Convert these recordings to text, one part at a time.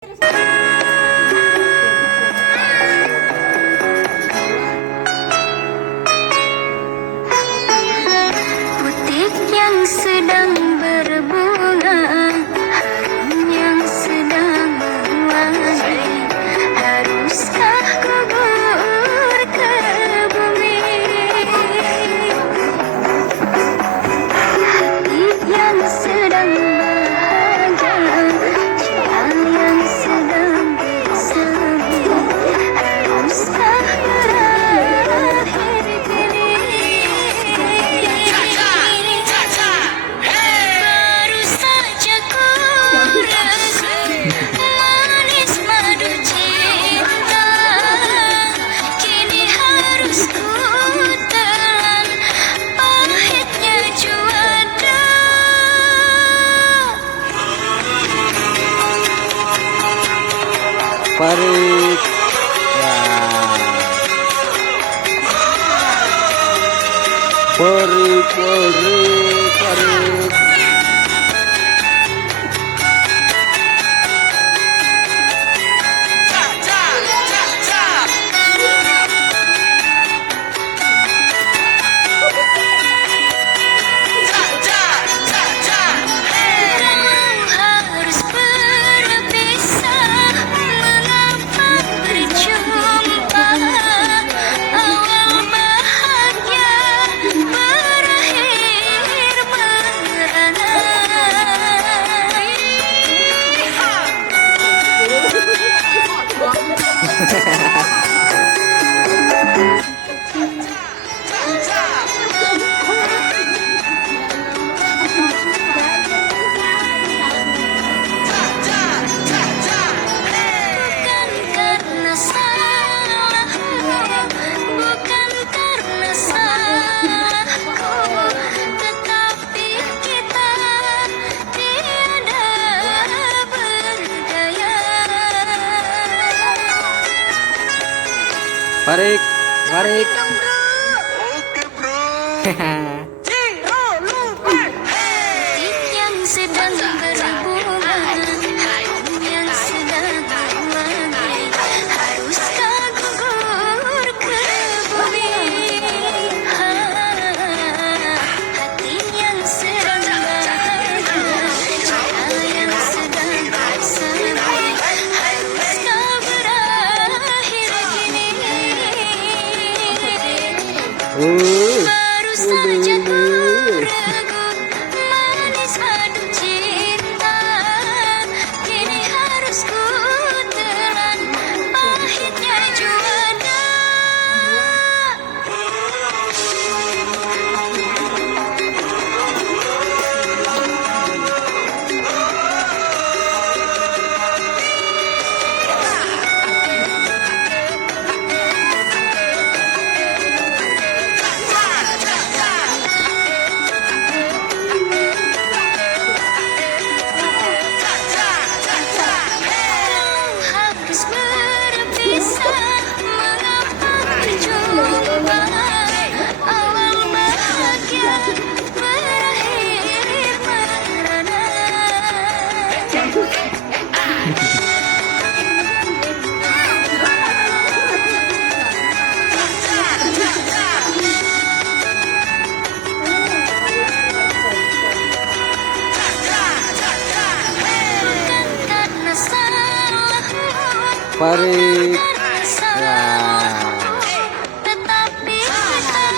Butik yang sedang berbunga, harum yang sedang mewangi, haruskah gugur ke bumi? Hati yang sedang bahagia, jiwa yang sedang bersemi, haruskah berakhir kini? Baru saja ku rasa manis madu cinta, kini harus ku telan pahitnya juara. Parik. Parik. Harus berpisah, mengapa berjumpa? Awal bahagia berakhir merana. Bukan karena salahmu, bukan karena salahku, tetapi kita tiada berdaya. Parik. Butik yang sedang berbunga, harum yang sedang mewangi, haruskah gugur ke bumi? Hati yang sedang bahagia, jiwa yang sedang bersemi, haruskah berakhir kini? Baru saja ku ragu manis madu cinta, kini harus ku telan pahitnya juara. Harus berpisah, mengapa berjumpa? Awal bahagia berakhir merana. Bukan karena salahmu, Parik. karena salahku, tetapi kita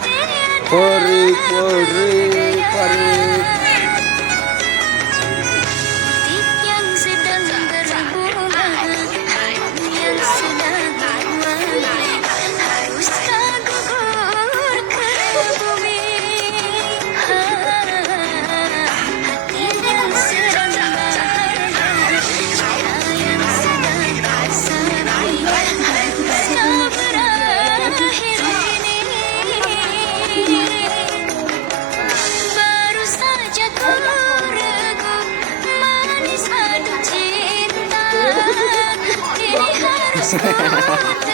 tiada Parik. Butik yang sedang berbunga, harum yang sedang mewangi, haruskah gugur ke bumi? Hati yang sedang bahagia, jiwa yang sedang bersemi, haruskah berakhir kini? Baru saja ku ragu manis madu cinta, kini harus ku